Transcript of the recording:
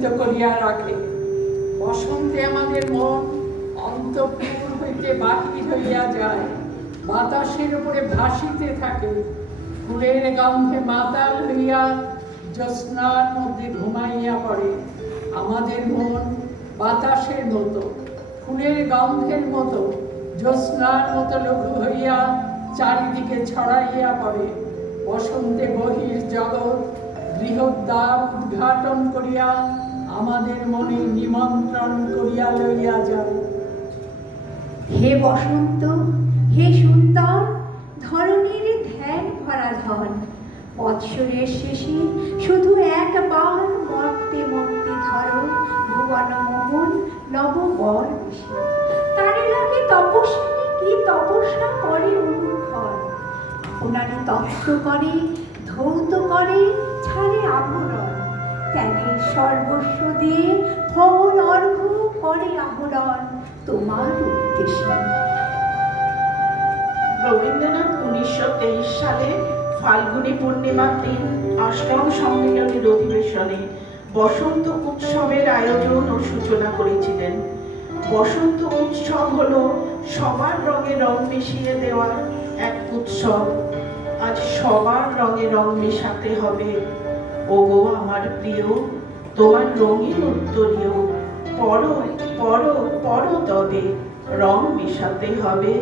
করিয়া রাখে। বসন্তে আমাদের মন অন্তঃপুর হইতে বাহির হইয়া যায়, বাতাসের উপরে ভাসিতে থাকে, ফুলের গন্ধে মাতাল হইয়া জ্যোৎস্নার মধ্যে ঘুমাইয়া পড়ে। আমাদের মন বাতাসের মতো, ফুলের গন্ধের মতো, জ্যোৎস্নার মতো লঘু হইয়া চারিদিকে ছড়াইয়া পড়ে। বসন্তে বহির জগৎ বৃহদ্বার উদ্ঘাটন করিয়া আমাদের মনে নিমন্ত্রণ করিয়া লইয়া যায়। হে বসন্ত, হে সুন্দর, ধরণীর ধ্যান ভরা ধন, বৎসরের শেষে শুধু একবার মর্তে মর্তে ধরো ভুবন মোহন নববর বেশি। তারে লাগে তপস্বিনী কি তপস্যা করে অনুক্ষণ, আপনারই তপ্ত করে, ধৌত করে, ছাড়ে আভরণ, ত্যাগের সর্বস্ব দিয়ে ফল অর্ঘ্য করে আহরণ তোমার উদ্দেশ্যে। রবীন্দ্রনাথ 1923 সালে ফাল্গুনী পূর্ণিমার দিন অষ্টম সম্মেলনের অধিবেশনে বসন্ত উৎসবের আয়োজন ও সূচনা করেছিলেন। বসন্ত উৎসব হলো সবার রঙে রং মিশিয়ে দেওয়ার এক উৎসব। আজ সবার রঙে রং মেশাতে হবে। ওগো আমার প্রিয়, তোমার রঙিন উত্তরীয়, পড়ো পড়ো পড়ো তবে রং মেশাতে হবে।